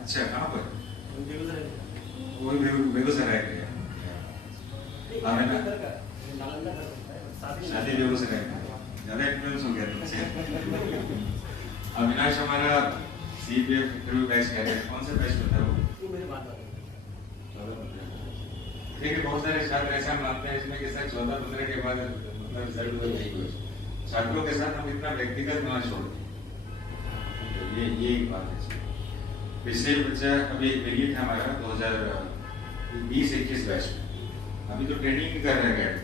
अच्छा, कहाँ पर? बेगूसराय। वो बेगूसराय के। हमें ना नालंदा का शादी बेगूसराय में, ज़्यादा इन्फ्लुएंस हो गया तुमसे। अविनाश हमारा CPF इंटरव्यू बैच कह रहे हैं, कौन सा बैच होता है वो? मेरे बात देखिए बहुत सारे छात्र ऐसा मानते हैं इसमें कि सर 14-15 के बाद मतलब रिजल्ट हो जाएगी। छात्रों के साथ हम इतना व्यक्तिगत ना छोड़ते, तो ये एक बात है। पिछले बच्चा अभी वेरिएट है हमारा 2020-21 बैच में, अभी तो ट्रेनिंग कर रहे हैं।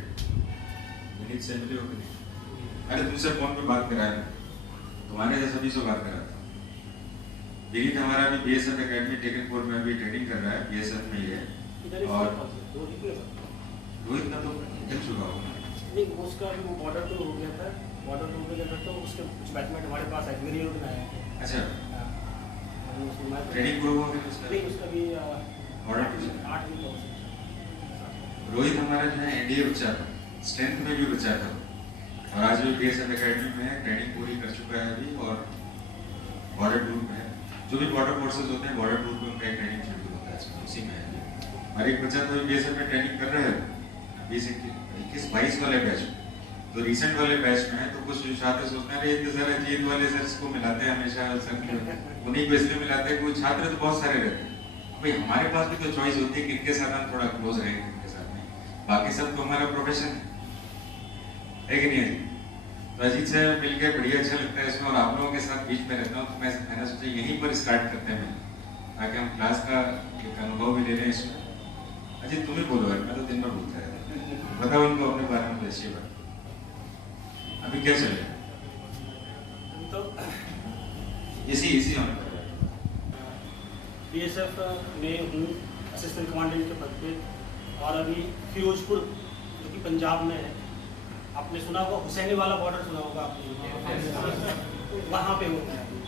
मिनट से मिले हो कि नहीं? अरे तुमसे फोन पे बात करा है, तुम्हारे जैसा भी से बात करा था। विनीत हमारा अभी BSF एकेडमी टेकनपुर में अभी ट्रेनिंग कर रहा है, BSF में ही है। और रोहित का तो जब चुका होगा नहीं, उसका भी वो बॉर्डर टूर हो गया था, बॉर्डर टूर में गया तो उसके कुछ बैचमेट हमारे पास आए, मेरी में आए। अच्छा, ट्रेनिंग पूरा हुआ फिर उसका? नहीं, उसका भी बॉर्डर टूर 8 वीक हो सकता। रोहित हमारा जो है NDA बच्चा था, स्ट्रेंथ में भी बच्चा था, और आज भी BSF एकेडमी में ट्रेनिंग पूरी कर चुका है अभी, और बॉर्डर टूर में है। जो भी बॉर्डर फोर्सेज होते हैं बॉर्डर टूर में उनका ट्रेनिंग शेड्यूल होता है, उसी में है। और एक बच्चा तो BSF में ट्रेनिंग कर रहे हैं 20-21-22 वाले बैच में, तो रिसेंट वाले बैच में है। तो कुछ छात्र सोचते हैं ये सर अजीत वाले सर इसको मिलाते हैं हमेशा, सर उन्हीं को इसलिए मिलाते हैं। कुछ छात्र तो बहुत सारे रहते हैं, भाई हमारे पास भी तो चॉइस होती है किनके साथ हम थोड़ा क्लोज रहेंगे, किनके साथ नहीं। बाकी सब तो हमारा प्रोफेशन है कि नहीं है? तो अजीत से मिलकर बढ़िया अच्छा लगता है इसमें, और आप लोगों के साथ बीच में रहता हूँ, तो मैंने सोचा यहीं पर स्टार्ट करते हैं, ताकि हम क्लास का एक अनुभव भी ले लें इसमें। अजीत तुम ही बोलो यार, मैं तो दिन भर बोलता रहता हूँ, बताओ उनको अपने बारे में अच्छी बात। अभी क्या चल रहा है? तो इसी होने पर BSF में हूँ असिस्टेंट कमांडेंट के पद पे, और अभी फिरोजपुर जो कि पंजाब में है, आपने सुना होगा हुसैनी वाला बॉर्डर सुना होगा आपने, वहाँ पे हूँ मैं अभी,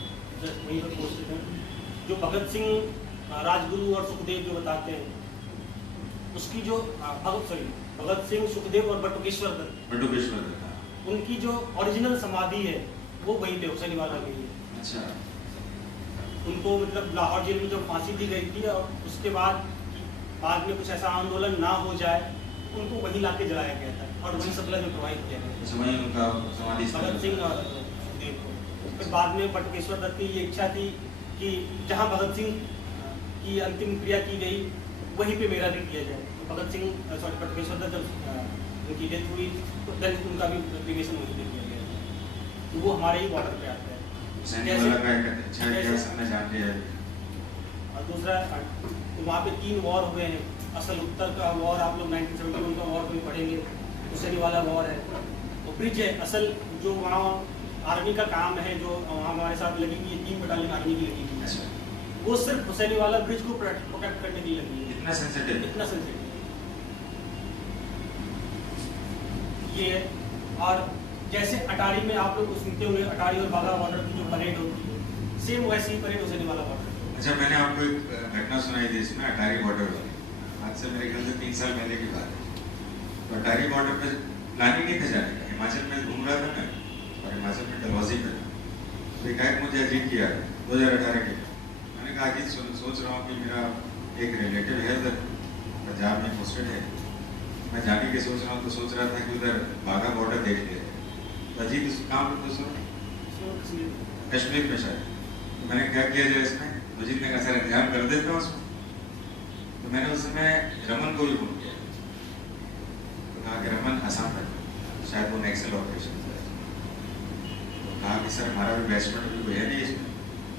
जस्ट वहीं पर पोस्टेड हूँ। जो भगत सिंह राजगुरु और सुखदेव जो बताते हैं, उसकी जो भगत सिंह, सुखदेव और बटुकेश्वर दत्त, उनकी जो ओरिजिनल समाधि है वो वहीं पे हुसैनी वाला गई है। अच्छा, उनको मतलब लाहौर जेल में जब फांसी दी गई थी, और उसके बाद में कुछ ऐसा आंदोलन ना हो जाए, उनको वहीं लाके जलाया गया था, और वहीं सतलज में प्रवाहित किया गया। वहीं उनका समाधि भगत सिंह और सुखदेव को। फिर बाद में बटुकेश्वर दत्त की ये इच्छा थी कि जहाँ भगत सिंह की अंतिम क्रिया की गई वहीं पे मेरा भी किया जाए। तो बटुकेश्वर दत्त जब उनकी डेथ हुई तो देन उनका भी एप्लीकेशन वहीं पे किया गया। तो वो हमारे ही बॉर्डर पे आता है। और दूसरा वहाँ पे 3 वॉर हुए हैं। असल उत्तर का वॉर आप लोग 1971 का वॉर भी पढ़ेंगे, हुसैनी वाला वॉर है। तो ब्रिज है असल जो वहाँ आर्मी का काम है, जो वहाँ हमारे साथ लगी हुई है, 3 बटालियन आर्मी की लगी हुई है, वो सिर्फ हुसैनी वाला ब्रिज को प्रोटेक्ट करने के लिए लगी है। इतना सेंसिटिव ये है। और जैसे अटारी में आप लोग सुनते होंगे, अटारी और बाघा बॉर्डर की जो परेड होती है, सेम वैसी ही परेड हुसैनी वाला बॉर्डर। अच्छा, मैंने आपको एक घटना सुनाई थी इसमें, अटारी बॉर्डर वाली, आज से मेरे ख्याल से 3 साल पहले की बात है। तो अटारी बॉर्डर पे प्लानिंग नहीं था जाने का, हिमाचल में घूम रहा था मैं, और हिमाचल में डलहौजी पे था। तो एकाएक मुझे अजीत किया 2018 के। मैंने कहा अजीत सोच रहा हूँ कि मेरा एक रिलेटिव है उधर पंजाब में पोस्टेड है, मैं जाने की सोच रहा हूँ, तो सोच रहा था कि उधर बाघा बॉर्डर देख लिया। तो अजीत उस काम को कश्मीर में शायद, तो मैंने क्या किया जाए इसमें, अजीत ने कहा सर इंतजाम कर देता हूँ उसको। तो मैंने उस समय रमन को भी फोन किया, तो कहा कि रमन आसाम में शायद वो नेक्सल ऑपरेशन, तो कहा कि सर हमारा भी बैचमेंट अभी कोई है नहीं इसमें।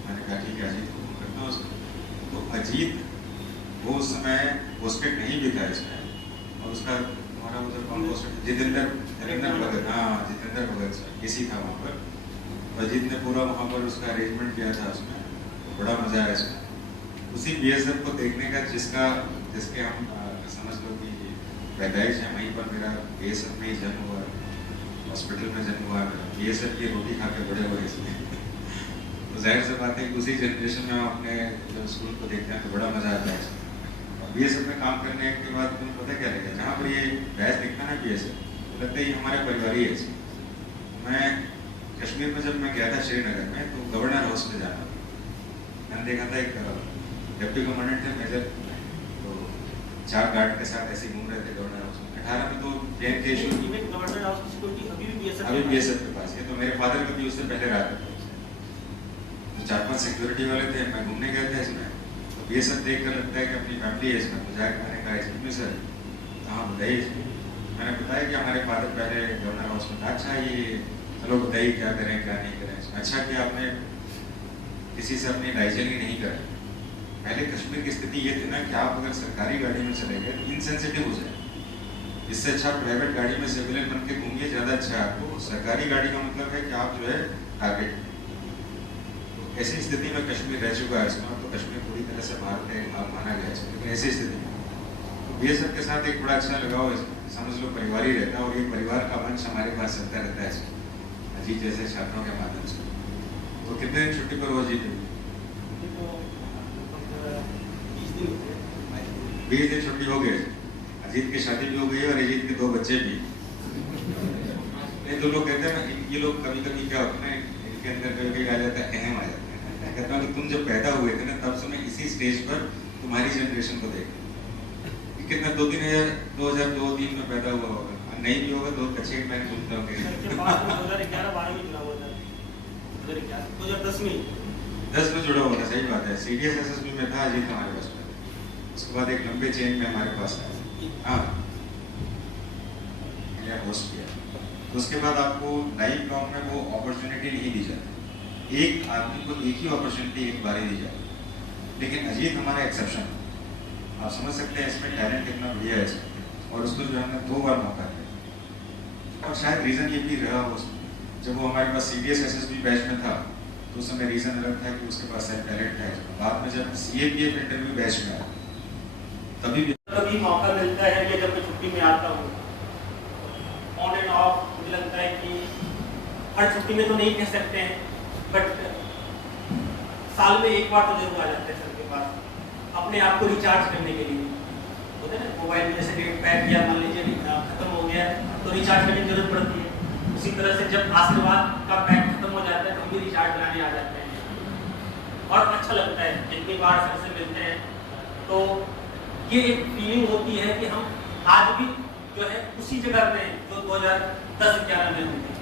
मैंने कहा ठीक है, अजीत को फोन करता हूँ उसको। तो अजीत वो उस समय पोस्टेड नहीं भी था इसमें, और उसका हमारा उधर कौन पोस्टेड, जितेंद्र भगत, हाँ जितेंद्र भगत किसी था वहाँ पर। अजीत ने पूरा वहाँ पर उसका अरेंजमेंट किया था उसमें, बड़ा मजा आया इसमें। उसी BSF को देखने का जिसके हम समझ लो कि पैदाइश है, वहीं पर मेरा BSF में ही जन्म हुआ, हॉस्पिटल में जन्म हुआ मेरा, BSF की रोटी खा के बड़े हुए इसमें। तो जाहिर सी बात है कि उसी जनरेशन में हम अपने जब स्कूल को देखते हैं तो बड़ा मजा आता है। और BSF में काम करने के बाद तुम्हें पता क्या लगेगा, जहाँ पर ये बैच दिखता है ना BSF, तो लगता है ये हमारे परिवार ही है। मैं कश्मीर में जब मैं गया था श्रीनगर में, तो गवर्नर हाउस में जाना था, मैंने देखा था एक डिप्टी कमांडेंट थे मेजर, तो 4 गार्ड के साथ ऐसे घूम रहे थे गवर्नर हाउस में। 18 में तो प्लेन के इशू गवर्नर हाउस की सिक्योरिटी अभी BSF के पास है, तो मेरे फादर कभी उससे पहले रहा करते थे। तो 4-5 सिक्योरिटी वाले थे, मैं घूमने गया था इसमें, तो BSF देख कर लगता है कि अपनी फैमिली है इसमें। तो जाकर मैंने कहा इसमें सर कहाँ बताइए इसमें। मैंने बताया कि हमारे फादर पहले गवर्नर हाउस में था। अच्छा ये चलो बताइए क्या करें क्या नहीं करें इसमें। अच्छा कि आपने किसी से अपनी डाइजनिंग नहीं करी। पहले कश्मीर की स्थिति ये थी ना कि आप अगर सरकारी गाड़ी में चले गए तो इनसेंसिटिव हो जाए, इससे अच्छा प्राइवेट गाड़ी में सिविलियन बन के घूमिए, ज़्यादा अच्छा है आपको। सरकारी गाड़ी का मतलब है कि आप जो है टारगेट। तो ऐसी स्थिति में कश्मीर रह चुका है इसमें, तो कश्मीर पूरी तरह से भारत का एक भाग माना गया है। लेकिन ऐसी स्थिति में तो BSF के साथ एक बड़ा अच्छा लगाव है, समझ लो परिवार ही रहता है। और ये परिवार का वंश हमारे पास चलता रहता है इसमें अजीत जैसे छात्रों के माध्यम से। तो कितने दिन छुट्टी पर हो अजीत? 20 दिन छुट्टी हो गई। अजीत की शादी भी हो गई और अजीत के 2 बच्चे भी। ये तो लोग कहते हैं ना, ये लोग कभी कभी क्या होता है इनके अंदर कभी कभी आ जाता है, अहम आ जाता है। मैं कहता हूँ कि तुम जब पैदा हुए थे ना, तब से मैं इसी स्टेज पर तुम्हारी जनरेशन को देखता हूँ। कितना 2002-3 में पैदा हुआ होगा, नहीं भी होगा 2 कच्चे मैं घूमता हूँ। 2011-12 में चुनाव हुआ था, 2010 में जुड़ा हुआ था। सही बात है, CDS SSB में था अजीत हमारे पास। उसके बाद एक लंबे चेन में हमारे पास है, हाँ होस्ट किया। तो उसके बाद आपको लाइफ लॉन्ग में वो अपॉर्चुनिटी नहीं दी जाती। एक आदमी को एक ही अपॉर्चुनिटी एक बार ही दी जाती। लेकिन अजीत हमारा एक्सेप्शन, आप समझ सकते हैं इसमें टैलेंट कितना बढ़िया है इसमें। और उसको जो हमने 2 बार मौका दिया, और शायद रीज़न ये भी रहा उसमें, जब वो हमारे पास CDS SSB बैच में था तो उस समय रीज़न अलग था कि उसके पास टैलेंट है। बाद में जब CAPF इंटरव्यू बैच में आया तभी मौका मिलता है कि जब मैं छुट्टी में आता हूँ ऑन एंड ऑफ, मुझे लगता है कि हर छुट्टी में तो नहीं कह सकते हैं, बट साल में एक बार तो जरूर आ जाते हैं सर के पास अपने आप को रिचार्ज करने के लिए। होते हैं ना मोबाइल में जैसे डेट पैक या मान लीजिए खत्म हो गया तो रिचार्ज करने की जरूरत पड़ती है। उसी तरह से जब आशीर्वाद का पैक खत्म हो जाता है तो हम भी रिचार्ज कराने आ जाते हैं और अच्छा लगता है। जितनी बार सर से मिलते हैं तो ये एक फीलिंग होती है कि हम आज भी जो है उसी जगह पे जो 2010-11 में होते हैं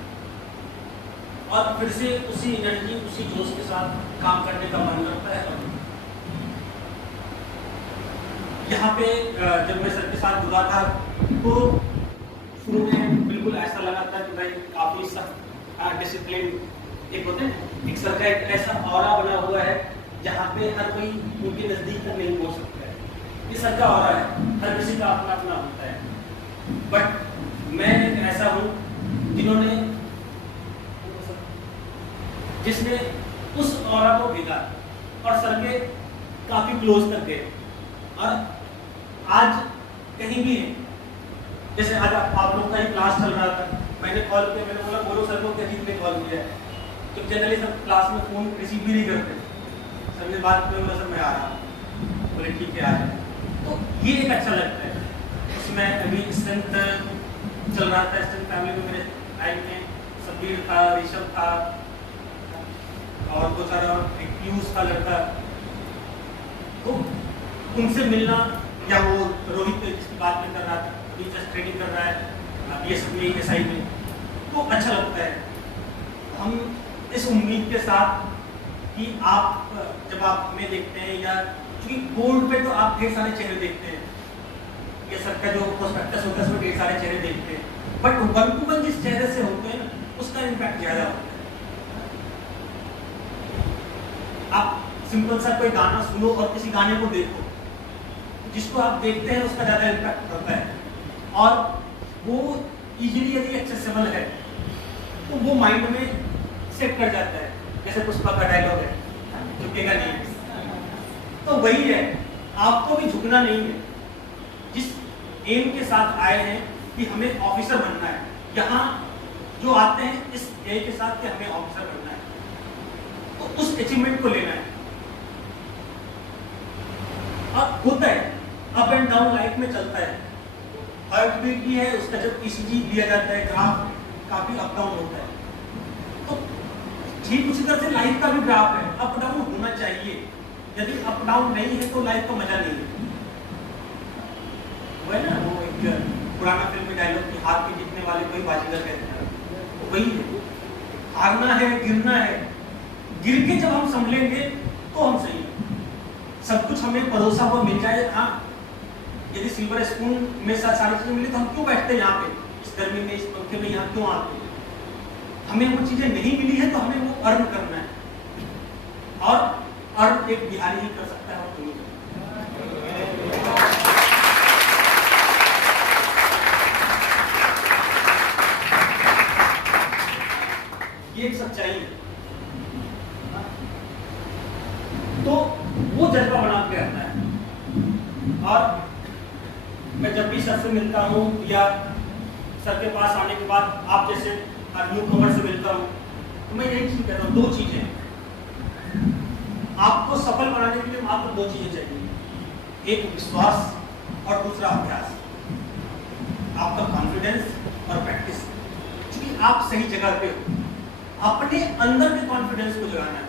और फिर से उसी एनर्जी उसी जोश के साथ काम करने का मन करता है। यहाँ पे जब मैं सर के साथ जुड़ा था तो शुरू में बिल्कुल ऐसा लगा था कि भाई काफी सख्त डिसिप्लिन एक होते हैं, एक सर का एक ऐसा ऑरा बना हुआ है जहाँ पे हर कोई उनके नजदीक तक नहीं पहुँच सकता है। ये सर का ऑरा है, हर किसी का अपना अपना होता है। बट मैं एक ऐसा हूँ जिसने उस ऑरा को भेजा और सर के काफी क्लोज तक गए। और आज कहीं भी है, जैसे आज आप लोग का ही क्लास चल रहा था, मैंने कॉल किया, मैंने बोला बोलो सर को अजीत ने कॉल किया है, तो जनरली सब क्लास में फोन रिसीव भी नहीं करते। सर ने बात में बोला सर मैं आ रहा हूँ, बोले ठीक है आ जाए। तो ये एक अच्छा लगता है। उसमें अभी स्ट्रेंथ चल रहा था, स्ट्रेंथ फैमिली में मेरे टाइम में सबीर था, ऋषभ था और बहुत सारा एक पीयूष का लड़का, तो उनसे मिलना, या वो रोहित जिसकी बात में कर रहा था, टीचर्स ट्रेनिंग कर रहा है BSF में SI में, तो अच्छा लगता है। हम इस उम्मीद के साथ कि आप जब आप हमें देखते हैं, या क्योंकि बोर्ड पे तो आप ढेर सारे चेहरे देखते हैं, ये सर का जो प्रोस्पेक्टस होता है उसमें ढेर सारे चेहरे देखते हैं, बट 1-to-1 जिस चेहरे से होते हैं ना उसका इम्पैक्ट ज़्यादा होता है। आप सिंपल सा कोई गाना सुनो और किसी गाने को देखो, जिसको आप देखते हैं उसका ज़्यादा इम्पैक्ट होता है और वो इजीली यदि एक्सेसिबल है तो वो माइंड में सेट कर जाता है। जैसे पुष्पा का डायलॉग है, झुकेगा नहीं, तो वही है, आपको भी झुकना नहीं है। जिस एम के साथ आए हैं कि हमें ऑफिसर बनना है, यहाँ जो आते हैं इस ए के साथ कि हमें ऑफिसर बनना है, तो उस अचीवमेंट को लेना है। अब होता है अप एंड डाउन, लाइफ में चलता है, हार्ट बीट भी है, उसका जब ECG दिया जाता है, ग्राफ काफी अप डाउन होता है, तो ठीक उसी तरह से लाइफ का भी ग्राफ है, अप डाउन होना चाहिए। यदि अप डाउन नहीं है तो लाइफ का मजा नहीं है। वो है ना, वो एक पुराना फिल्म में डायलॉग कि हाथ के जीतने वाले कोई बाजीगर कहते हैं, तो वही है, हारना है, गिरना है, गिर के जब हम संभलेंगे तो हम सही हैं। सब कुछ हमें परोसा हुआ मिल जाए, हाँ, यदि सिल्वर स्पून में सारी चीजें मिली तो हम क्यों बैठते हैं यहाँ पे, इस गर्मी में, इस पंखे में, यहाँ क्यों आते हैं? हमें वो चीजें नहीं मिली है तो हमें वो अर्न करना है, और अर्न एक बिहारी ही कर सकता है और कोई नहीं। ये एक सच्चाई है। तो वो जज्बा बना के रखना है। और मैं जब भी सर से मिलता हूँ या सर के पास आने के बाद आप जैसे न्यू कमर से मिलता हूँ, तो मैं यही चीज कहता हूँ, दो चीजें आपको सफल बनाने के लिए आपको दो चीजें चाहिए, एक विश्वास और दूसरा अभ्यास, आपका कॉन्फिडेंस और प्रैक्टिस। क्योंकि आप सही जगह पे हो, अपने अंदर के कॉन्फिडेंस को जगाना है।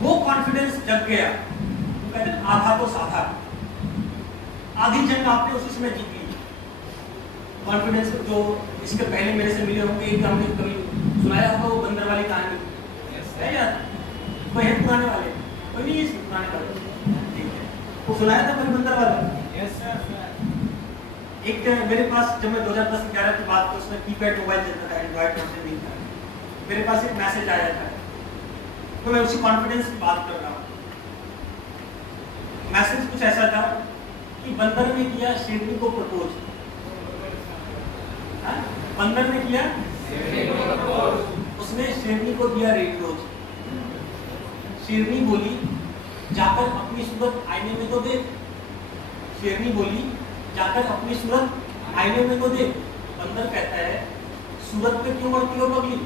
वो कॉन्फिडेंस जग गया तो कहते हैं आधा तो साधा, आधी जंग आपने उसी समय जीत ली। कॉन्फिडेंस जो इसके पहले मेरे से मिले होंगे, एक हमने कभी सुनाया होगा वो बंदर वाली कहानी है यार, वो है पुराने वाले, कोई नहीं इस पुराने वाले, ठीक है, वो सुनाया था कोई बंदर वाला। एक मेरे पास जब मैं 2010-11 की बात, तो उसमें कीपैड मोबाइल चलता था, एंड्रॉइड वर्जन नहीं था। मेरे पास एक मैसेज आया था, तो मैं उसी कॉन्फिडेंस की बात कर रहा हूँ। मैसेज कुछ ऐसा था कि बंदर ने किया शेरनी को प्रपोज। बंदर ने किया, उसने शेरनी को दिया रेड रोज। शेरनी बोली जाकर अपनी सूरत आईने में तो देख। शेरनी बोली जाकर अपनी सूरत आईने में तो देख। बंदर कहता है सूरत पे क्यों बढ़ती हो पगली,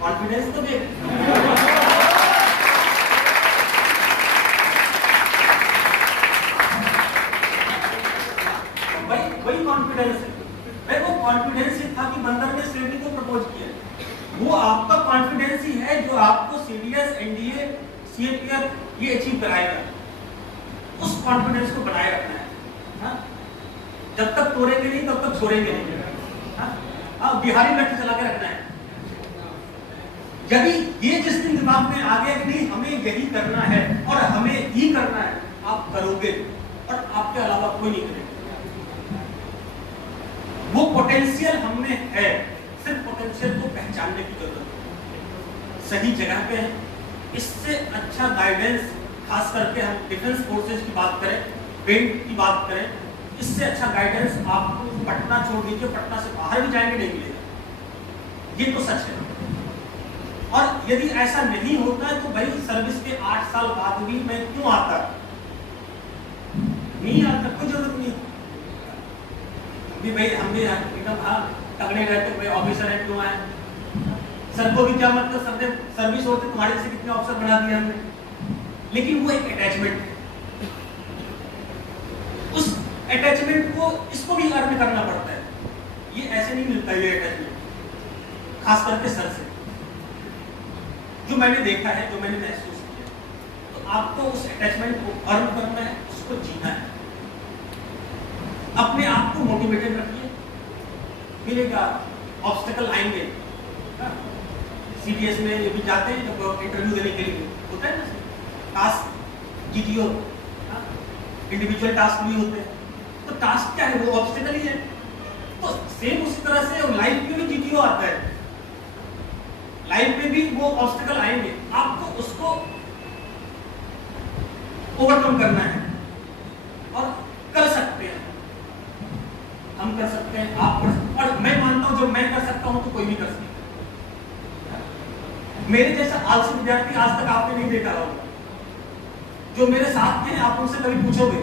कॉन्फिडेंस तो देख। वही कॉन्फिडेंस है, वो कॉन्फिडेंस ही था कि बंदर ने शेरनी को प्रपोज किया। वो आपका कॉन्फिडेंस ही है जो आपको सीडीएस, एनडीए, सीएपीएफ ये अचीव कराएगा। उस कॉन्फिडेंस को बनाए रखना है, हाँ? जब तक तोड़ेंगे नहीं तब तक छोड़ेंगे नहीं, हाँ? बिहारी लट्ठी चला के रखना है। यदि ये जिस दिन दिमाग में आ गया कि नहीं हमें यही करना है और हमें ही करना है, आप करोगे और आपके अलावा कोई नहीं करेगा। वो पोटेंशियल हम में है, सिर्फ पोटेंशियल को पहचानने की जरूरत है। सही जगह पे है। इससे अच्छा गाइडेंस, खास करके हम डिफेंस फोर्सेज की बात करें, पेंट की बात करें, इससे अच्छा गाइडेंस आपको पटना छोड़ दीजिए, पटना से बाहर भी जाएंगे नहीं मिलेगा। ये तो सच है। और यदि ऐसा नहीं होता है तो भाई सर्विस के 8 साल बाद भी मैं क्यों आता, नहीं आता, कोई जरूरत नहीं। भाई हम भी एकदम हाँ तगड़े रहते, भाई ऑफिसर है क्यों आए, सर को भी क्या मतलब, सर ने सर्विस होते तुम्हारे से कितने ऑफिसर बना दिए हमने। लेकिन वो एक अटैचमेंट है, उस अटैचमेंट को इसको भी अर्न करना पड़ता है। ये ऐसे नहीं मिलता ये अटैचमेंट, खास करके सर से। जो मैंने देखा है, जो मैंने महसूस किया, तो आपको उस अटैचमेंट को अर्न करना है, उसको जीना है। अपने आप को मोटिवेटेड रखिए, मिलेगा, ऑब्स्टेकल आएंगे। सीडीएस में भी जाते हैं जब इंटरव्यू देने के लिए, होता है ना टास्क, जीटीओ, इंडिविजुअल टास्क भी होते हैं। तो टास्क क्या है, वो ऑब्स्टेकल ही है। तो सेम उसी तरह से लाइफ में भी जीटीओ आता है, लाइफ में भी वो ऑब्स्टेकल आएंगे, आपको उसको ओवरकम करना है और कर सकते हैं। हम कर सकते हैं, आप कर सकते हैं, और मैं मानता हूं जो मैं कर सकता हूं तो कोई भी कर सकता है। मेरे जैसा आलसी विद्यार्थी आज तक आपने नहीं देखा होगा। जो मेरे साथ में आप उनसे कभी पूछोगे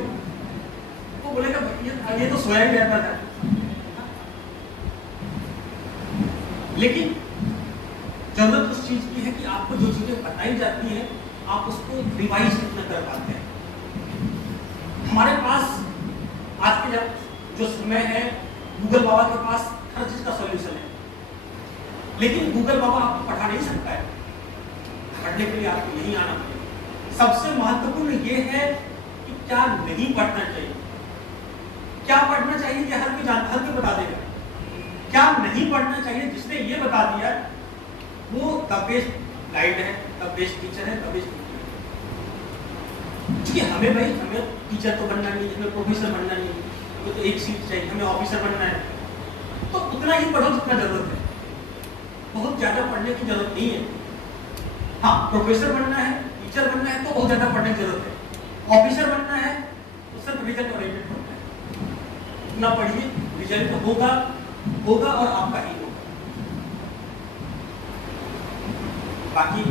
तो बोलेगा ये तो सोया ही रहता था। लेकिन जरूरत उस चीज की है कि आपको जो चीजें बताई जाती है आप उसको रिवाइज कितना कर पाते हैं। हमारे पास आज के जो समय है, गूगल बाबा के पास हर चीज का सॉल्यूशन है, लेकिन गूगल बाबा आपको पढ़ा नहीं सकता है। पढ़ने के लिए आपको यही आना पड़ेगा, सबसे महत्वपूर्ण ये है कि क्या नहीं पढ़ना चाहिए। क्या पढ़ना चाहिए ये हर कोई बता देगा। क्या नहीं पढ़ना चाहिए जिसने ये बता दिया वो द बेस्ट गाइड है, द बेस्ट टीचर है, द बेस्ट क्योंकि हमें टीचर तो बनना नहीं, हमें प्रोफेसर बनना नहीं, हमें तो एक सीट चाहिए, हमें ऑफिसर बनना है, तो उतना ही पढ़ो जितना जरूरत है। बहुत ज्यादा पढ़ने की जरूरत नहीं है। हाँ, प्रोफेसर बनना है, टीचर बनना है तो बहुत ज्यादा पढ़ने की जरूरत है। ऑफिसर बनना है तो सिर्फ रिजल्ट ओरिएंटेड होना है। इतना पढ़िए, रिजल्ट होगा और आपका ही होगा। बाकी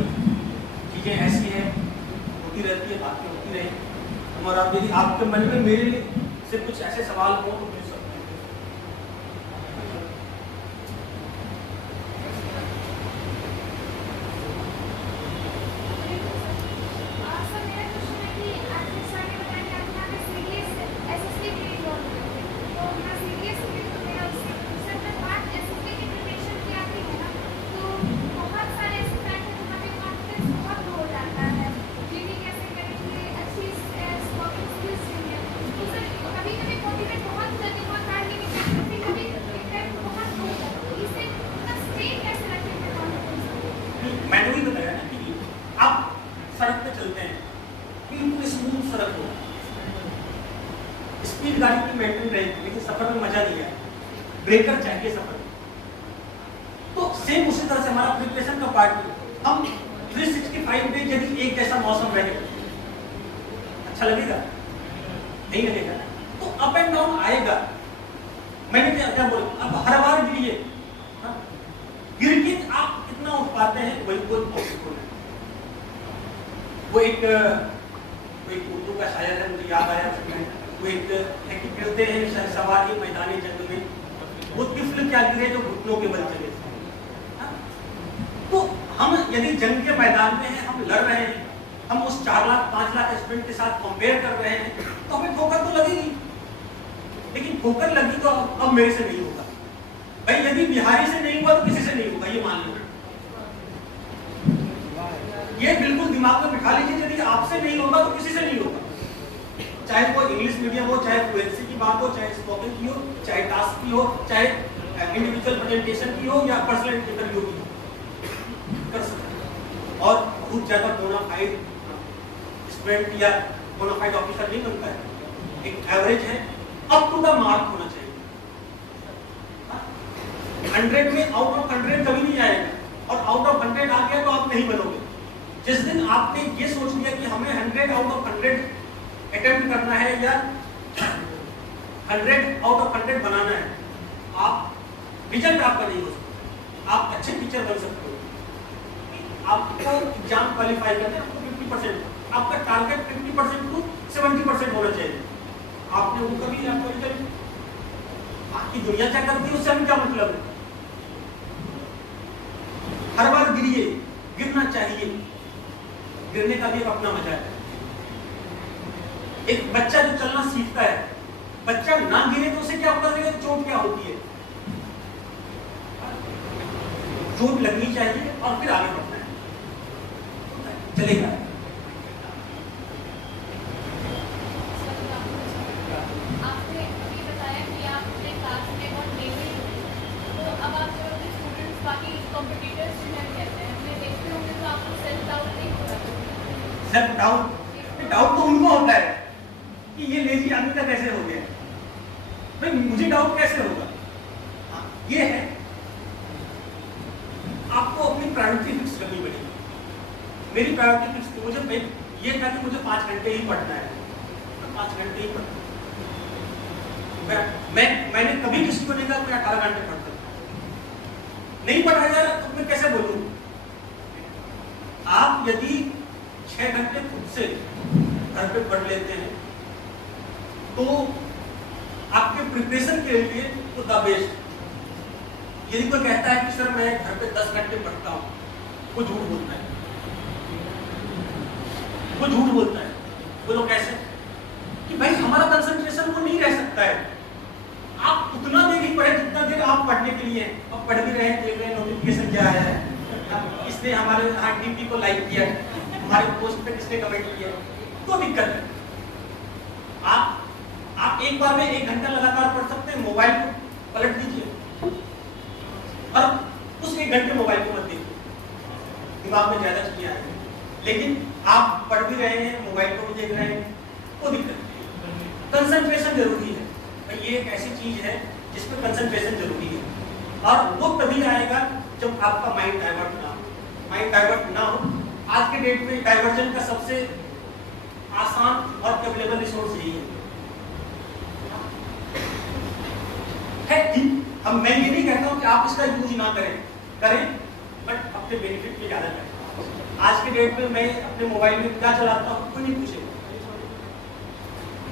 चीजें ऐसी है, होती रहती है, बातें होती रहे। और आप यदि आपके मन में मेरे से कुछ ऐसे सवाल हो तो पूछ सकते हैं। मैंने भी बताया ना कि आप सड़क पे चलते हैं, बिल्कुल स्मूथ सड़क हो, स्पीड गाड़ी की मेंटेन रहेगी, लेकिन सफर में मजा नहीं आएगा। ब्रेकर चाहिए सफर में। तो सेम उसी तरह से हमारा प्रिपरेशन का पार्ट है। हम 365 डेज यदि एक जैसा मौसम रहेगा, अच्छा लगेगा? नहीं लगेगा। तो अप एंड डाउन आएगा। मैंने क्या बोला, अब हर बार गिरिए, गिर के आप कितना उठ पाते हैं वही कोई पॉसिबल है। वो एक उर्दू का शायर है, मुझे याद आया, वो एक है कि गिरते हैं शहसवार मैदानी जंग में, वो तिफल क्या गिरे जो घुटनों के बल चले। तो हम यदि जंग के मैदान में हैं, हम लड़ रहे हैं, हम उस 4 लाख 5 लाख स्टूडेंट के साथ कंपेयर कर रहे हैं, तो हमें ठोकर तो लगेगी। लेकिन ठोकर लगी तो अब मेरे से नहीं होगा भाई। यदि बिहारी से नहीं हुआ तो किसी से नहीं होगा, ये मान लो। ये बिल्कुल दिमाग में बिठा लीजिए, यदि आपसे नहीं होगा तो किसी से नहीं होगा। चाहे वो इंग्लिश मीडियम हो, चाहे फ्लुएंसी की बात हो, चाहे स्पोकन की हो, चाहे टास्क की हो, चाहे इंडिविजुअल प्रेजेंटेशन की हो या पर्सनल इंटरव्यू की हो, कर सकते। और बहुत ज्यादा बोनाफाइड स्टूडेंट या बोनाफाइड ऑफिसर नहीं बनता है, एक एवरेज है, अप टू द मार्क होना चाहिए। 100 में आउट ऑफ 100 कभी नहीं आएगा, और आउट ऑफ 100 आ गया तो आप नहीं बनोगे। जिस दिन आपने ये सोच लिया कि हमें 100 आउट ऑफ 100 अटेम्प्ट करना है या 100 आउट ऑफ 100 बनाना है, आप रिजल्ट आपका नहीं हो सकता। आप अच्छे टीचर बन सकते हो। आपको एग्जाम क्वालिफाई करना है, आपको 50%, आपका टारगेट 50% टू 70% होना चाहिए। आपने वो कभी आपको रिजल्ट, बाकी दुनिया क्या करती है उससे हमें क्या मतलब है। हर बार गिरिए, गिरना चाहिए, गिरने का भी एक अपना मजा है। एक बच्चा जो चलना सीखता है, बच्चा ना गिरे तो उसे क्या पता चलेगा चोट क्या होती है। चोट लगनी चाहिए और फिर आगे बढ़ना है, चलेगा। सेल्फ डाउट तो उनको होता है कि ये लेजी आदमी का कैसे हो गया भाई, मुझे डाउट कैसे होगा। हाँ, ये है आपको अपनी प्रायोरिटी फिक्स करनी पड़ेगी। मेरी प्रायोरिटी फिक्स थी, मुझे ये था कि मुझे 5 घंटे ही पढ़ना है, तो 5 घंटे ही पढ़ना। मैंने कभी किसी को नहीं कहा मैं 18 घंटे पढ़ता नहीं पढ़ा जा रहा, तो मैं कैसे बोलूं। आप यदि 6 घंटे खुद से घर पे पढ़ लेते हैं तो आपके प्रिपरेशन के लिए तो द बेस्ट। यदि कोई कहता है कि सर मैं घर पे 10 घंटे पढ़ता हूँ, वो झूठ बोलता है। वो झूठ बोलता है। बोलो कैसे? कि भाई हमारा कंसंट्रेशन वो नहीं रह सकता है। आप उतना देर ही पढ़े जितना देर आप पढ़ने के लिए, अब पढ़ भी रहे, देख रहे नोटिफिकेशन क्या आया है, इसने हमारे यहाँ डीपी को लाइक किया, तुम्हारे पोस्ट पे किसने कमेंट किया, तो दिक्कत है। आप एक बार में 1 घंटा लगातार पढ़ सकते हैं, मोबाइल को पलट दीजिए और उस 1 घंटे मोबाइल को मत देखिए, दिमाग में ज्यादा चीजें आएंगी। लेकिन आप पढ़ भी रहे हैं, मोबाइल को भी देख रहे हैं, तो दिक्कत नहीं। कंसंट्रेशन जरूरी है भाई, ये एक ऐसी चीज है जिसमें कंसंट्रेशन जरूरी है, और वो तभी आएगा जब आपका माइंड डाइवर्ट ना हो। माइंड डाइवर्ट ना हो, आज के डेट में डाइवर्जन का सबसे आसान और अवेलेबल रिसोर्स यही है कि मैं ये नहीं कहता हूं कि आप इसका यूज ना करें, बट अपने बेनिफिट में ज्यादा करें। आज के डेट में मैं अपने मोबाइल में क्या चलाता हूं कोई नहीं पूछेगा।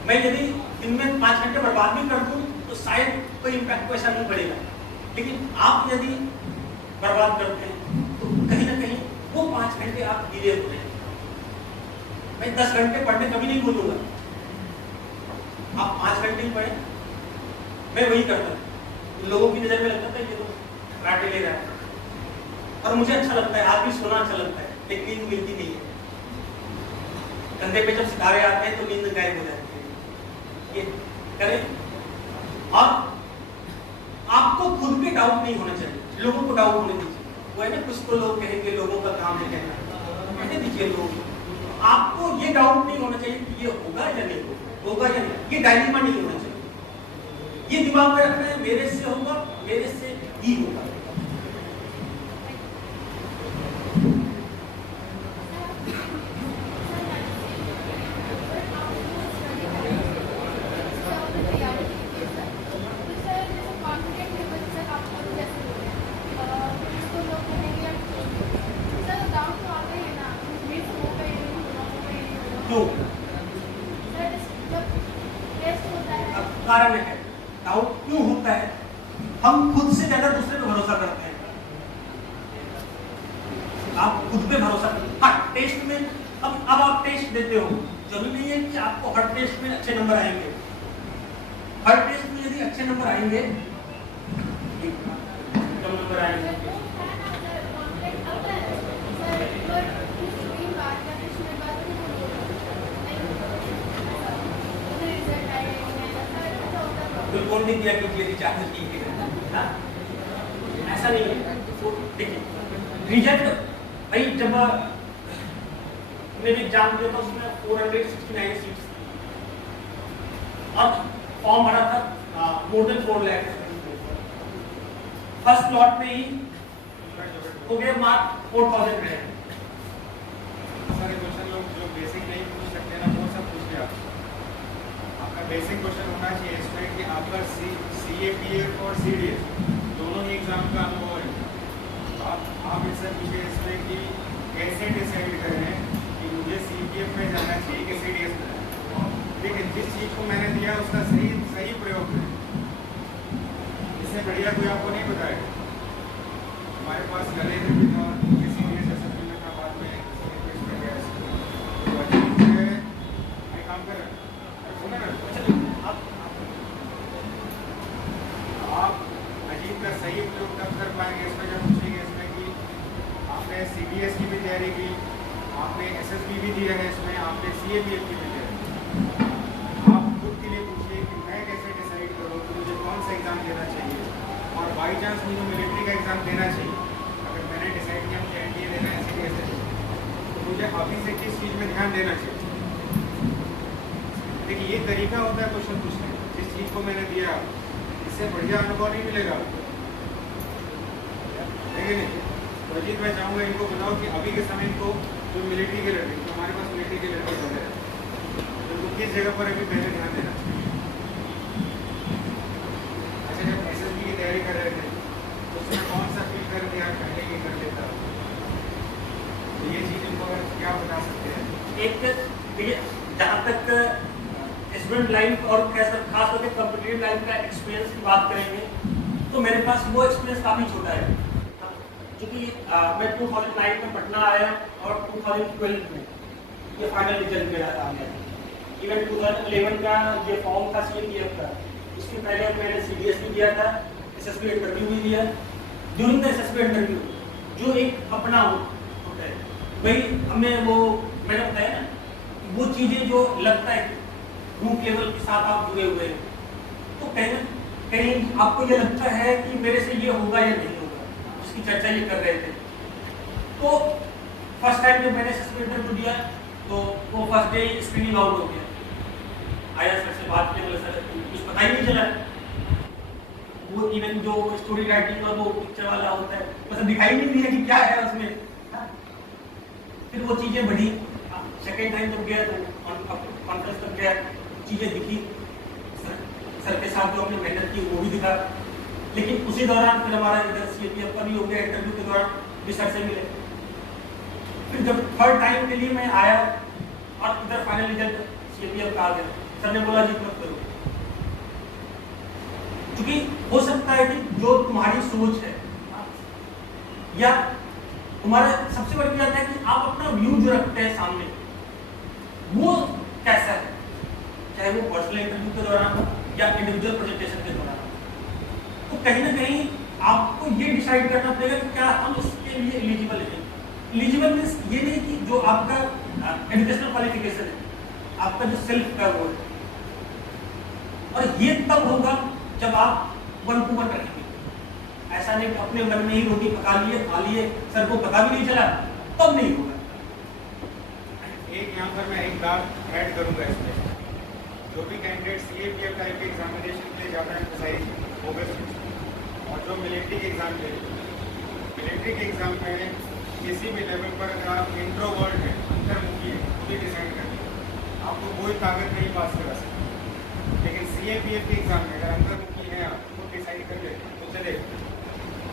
मैं यदि दिन में 5 घंटे बर्बाद भी कर दूं तो शायद कोई इम्पैक्ट वैसा नहीं पड़ेगा, लेकिन आप यदि बर्बाद करते हैं तो कहीं ना कहीं वो 5 घंटे आप डिले हो रहे हैं। मैं 10 घंटे पढ़ने कभी नहीं बोलूंगा, आप 5 घंटे ही पढ़े। मैं वही करता हूँ, लोगों की नजर में लगता था ये तो घाटे ले रहा है, और मुझे अच्छा लगता है, आज भी सोना अच्छा लगता है, लेकिन नींद मिलती नहीं है। कंधे पे जब सितारे आते हैं तो नींद गायब हो जाती है। ये करें, और आपको खुद पे डाउट नहीं होना चाहिए, लोगों को डाउट होने दीजिए। वो है ना, कुछ तो लोग कहेंगे, लोगों का काम है कहना, कहने दीजिए लोग। आपको ये डाउट नहीं होना चाहिए कि ये होगा या नहीं होगा या नहीं, ये डायलेमा नहीं होना चाहिए। ये दिमाग में रखना है, मेरे से होगा, मेरे से ही होगा। कारण है, डाउट क्यों होता है? हम खुद से ज्यादा दूसरे पे भरोसा करते हैं। आप खुद पे भरोसा करते, हाँ टेस्ट में, अब आप टेस्ट देते हो, जरूरी नहीं है कि आपको हर टेस्ट में अच्छे नंबर आएंगे। हर टेस्ट में यदि अच्छे नंबर आएंगे, कम नंबर आएंगे, कौन नहीं दिया कि रिचार्ज ठीक है, ऐसा नहीं है। देखिए रिजल्ट भाई, जब मैंने एग्जाम दिया था उसमें 469 सीट्स और फॉर्म भरा था more than 4 lakh. First lot में ही हो गए मार्क 4000 रहे। सारे क्वेश्चन लोग जो बेसिक नहीं पूछ सकते ना, वो सब पूछ लिया। आपका बेसिक क्वेश्चन होना चाहिए इसमें कि आपका CAPF और CDS दोनों ही एग्जाम का अनुभव है। आप इससे पूछिए इसमें कि कैसे डिसाइड करें कि मुझे CPF में जाना चाहिए कि CDS में। लेकिन जिस चीज़ को मैंने दिया उसका सही प्रयोग करें, इससे बढ़िया कोई आपको नहीं बताएगा। हमारे पास गले में भी था, CDS SSB में था, बाद में गया, काम कर रहे हैं। आप अजीब का सही उपयोग तब कर पाएंगे इसमें जब पूछेंगे इसमें कि आपने CBS की भी तैयारी की, आपने SSB भी दिया है, इसमें आपने CAPF की भी तैयारी। आप खुद के लिए पूछिए कि मैं कैसे डिसाइड करूँ कि मुझे कौन सा एग्ज़ाम देना चाहिए, और बाई चांस मुझे मिलिट्री का एग्ज़ाम देना चाहिए। अगर मैंने डिसाइड किया मुझे NDA देना है, CDS, तो मुझे अभी से किस चीज़ में ध्यान देना चाहिए। देखिए ये तरीका होता है क्वेश्चन पूछने का। जिस चीज़ को मैंने दिया इससे बढ़िया अनुभव नहीं मिलेगा, लेकिन तो अजीत मैं चाहूँगा इनको बताओ कि अभी के समय को जो मिलिट्री के लड़के, तो हमारे पास मिलिट्री के लड़के बने हैं, तो किस जगह पर अभी पहले ध्यान देना चाहिए। अच्छा, जब SSB की तैयारी कर रहे थे तो उसमें कौन सा फील कर दिया पहले ये कर लेता, तो ये चीज़ इनको क्या बता सकते हैं? एक जहाँ तक स्टूडेंट लाइफ और खास करके कॉम्पिटिटिव लाइफ का एक्सपीरियंस की बात करेंगे, तो मेरे पास वो एक्सपीरियंस काफ़ी छोटा है, क्योंकि मैं 2009 में पटना आया और 2012 में ये फाइनल रिजल्ट मेरा आ गया। इवन 2011 का ये फॉर्म था CAPF का, उसके पहले मैंने CDS भी दिया था, SSB इंटरव्यू भी दिया। ड्यूरिंग द SSB इंटरव्यू जो एक अपना होता है, भाई हमें वो मैंने बताया ना, वो चीजें जो लगता है रूट लेवल के साथ आप जुड़े हुए हैं, तो कहीं ना कहीं आपको ये लगता है कि मेरे से ये होगा या नहीं होगा, जिसकी चर्चा ये कर रहे थे। तो फर्स्ट टाइम जब मैंने इंटरव्यू दिया तो वो फर्स्ट डे स्क्रीनिंग आउट हो गया। आया सर से बात की, बोले सर कुछ पता ही नहीं चला। वो इवन जो स्टोरी राइटिंग और वो पिक्चर वाला होता है मतलब दिखाई नहीं दिया कि क्या है उसमें। फिर वो चीजें बढ़ी, सेकेंड टाइम जब गया तो कॉन्फ्रेंस तक गया, चीजें दिखी, सर के साथ जो हमने मेहनत की वो भी दिखा। लेकिन उसी दौरान फिर हमारा इधर CAPF का भी हो गया, इंटरव्यू के दौरान भी सर से मिले। फिर जब थर्ड टाइम के लिए मैं आया और इधर फाइनल रिजल्ट CAPF का आ गया, सर ने बोला जी मत करो, क्योंकि हो सकता है कि जो तुम्हारी सोच है या तुम्हारा सबसे बड़ी बात है कि आप अपना व्यू जो रखते हैं सामने वो कैसा है, चाहे वो पर्सनल इंटरव्यू के दौरान हो या इंडिविजुअल प्रेजेंटेशन के दौरान हो। तो कहीं ना कहीं आपको ये डिसाइड करना पड़ेगा कि क्या हम इसके लिए एलिजिबल हैं। एलिजिबल मींस ये नहीं कि जो आपका एजुकेशनल क्वालिफिकेशन है, आपका जो सेल्फ का वो है, और ये तब होगा जब आप 1 to 1 रखेंगे। ऐसा नहीं कि अपने मन में ही रोटी पका लिए खा लिए, सर को पता भी नहीं चला, तब नहीं होगा। एक यहाँ पर मैं एक बात ऐड करूँगा इसमें, जो भी कैंडिडेट CAPF टाइप के एग्जामिनेशन के लिए ज़्यादा एम्फसाइज फोकस, और जो मिलिट्री के एग्जाम ले, मिलिट्री के एग्जाम में किसी भी लेवल पर अगर आप इंट्रोवर्ट हैं, अंतर्मुखी है, तो भी डिसाइड करिए, आपको कोई ताकत नहीं पास करा सकती। लेकिन CAPF के एग्जाम में अगर अंतर्मुखी है आप, तो डिसाइड कर ले तो चलेगा,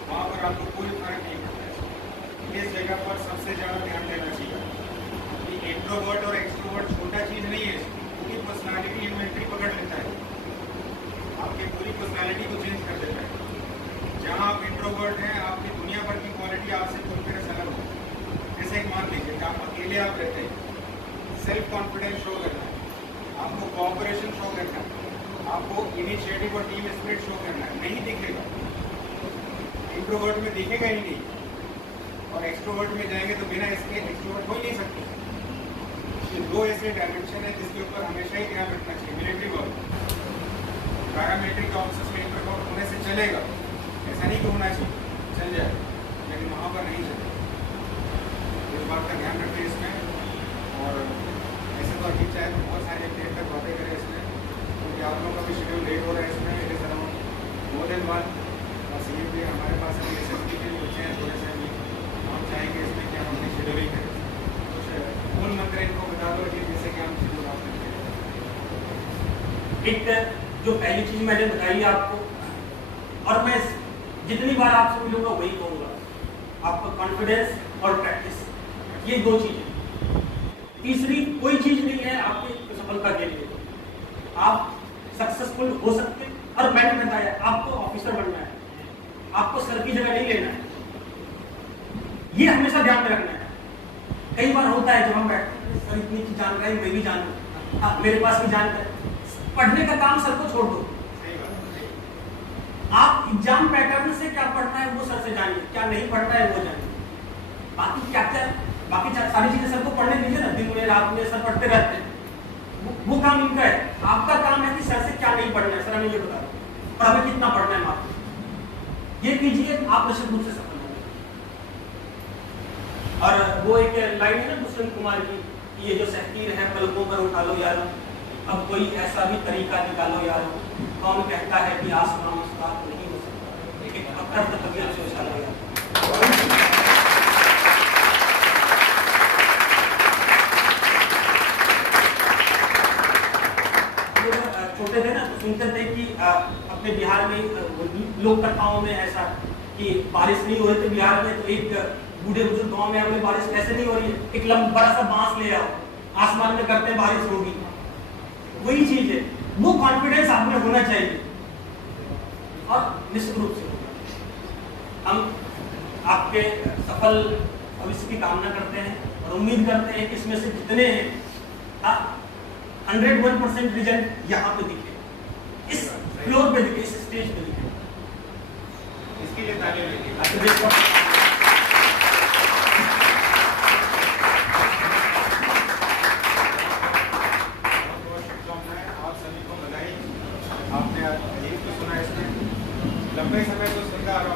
वहाँ पर आपको कोई फर्क नहीं पड़ता। इस जगह पर सबसे ज़्यादा ध्यान देना चाहिए कि इंट्रोवर्ट और एक्सट्रोवर्ट छोटा चीज़ नहीं है, पूरी पर्सनालिटी इन्वेंट्री पकड़ लेता है, आपकी पूरी पर्सनालिटी को चेंज कर देता है। जहाँ आप इंट्रोवर्ट हैं, आपकी दुनिया भर की क्वालिटी आपसे पूरी तरह से अलग होगी। जैसे एक मान लीजिए कि आप अकेले आप रहते हैं, सेल्फ कॉन्फिडेंस शो करना है, आपको कोऑपरेशन शो करना है, आपको इनिशिएटिव और टीम स्पिरिट शो करना है, नहीं दिखेगा, इंट्रोवर्ट में दिखेगा ही नहीं। और एक्सट्रोवर्ट में जाएंगे तो बिना इसके एक्सट्रोवर्ट हो ही नहीं सकते। ये 2 ऐसे डायमेंशन है जिसके ऊपर हमेशा ही ध्यान रखना चाहिए। मिलिट्री वर्क, पैरामिलिट्री के ऑफिसर्स में इंटरव्यू होने से चलेगा, ऐसा नहीं कि होना चाहिए, चल जाए, लेकिन वहाँ पर नहीं चलेगा। इस बात का ध्यान रखें इसमें। और ऐसे तो अभी चाहे तो बहुत सारे देर तक बातें करें इसमें, क्योंकि आप लोगों का भी शेड्यूल लेट हो रहा है इसमें, it is around more than 1। और CAPF हमारे पास अभी SSB के बच्चे हैं थोड़े से, अभी हम चाहेंगे इसमें कि हम अपनी शेड्यूलिंग करें। कुछ मूल मंत्र इनको बता दो कि जैसे कि हम शेड्यूल आप एक जो पहली चीज मैंने बताई आपको, और मैं जितनी बार आपसे मिलूंगा वही कहूंगा, आपका कॉन्फिडेंस और प्रैक्टिस, ये 2 चीजें। तीसरी कोई चीज नहीं है आपकी सफलता के लिए। आप सक्सेसफुल हो सकते, और मैंने बताया आपको ऑफिसर बनना है, आपको सर की जगह नहीं लेना है, ये हमेशा ध्यान में रखना है। कई बार होता है जब हम बैठते हैं, सर इतनी चीज जान रहा है, मैं भी जान रहा, हाँ मेरे पास भी जान है, पढ़ने का काम सर को छोड़ दो। आप एग्जाम पैटर्न से क्या पढ़ना है वो सर से जानिए, क्या नहीं पढ़ना है वो जानिए। बाकी बाकी सारी चीजें सर को पढ़ने दीजिए ना, दिन में रात में सर पढ़ते रहते हैं, वो काम इनका है। आपका काम है कि सर से क्या नहीं पढ़ना है, सर हमें ये बता दो और हमें कितना पढ़ना है मात्र, ये कीजिए, आप निश्चित रूप से सफल होंगे। और वो एक लाइन है ना दुष्यंत कुमार की, ये जो सहकीर है पलकों पर उठा लो यारो, अब कोई ऐसा भी तरीका निकालो यारो, कौन कहता है कि आसमान मुस्ताद नहीं हो सकता, लेकिन अक्सर तबियत से उछालो यारो। छोटे थे ना तो सुनते थे कि अपने बिहार में लोक कथाओं में ऐसा कि बारिश नहीं हो रही थी बिहार में, तो एक बूढ़े बुजुर्ग गांव में बोले बारिश कैसे नहीं हो रही है, एक बड़ा सा बांस ले आओ, आसमान में करते बारिश होगी। वही चीज है, वो कॉन्फिडेंस आप में होना चाहिए, और निश्चित रूप से हम आपके सफल भविष्य की कामना करते हैं और उम्मीद करते हैं कि इसमें से जितने हैं 101% रिजल्ट यहाँ पे दिखे, इस फ्लोर पे दिखे, इस स्टेज पे दिखे। इसके लिए तालियां अजीब तो सुना है इसमें, लंबे समय से सुनता आ रहा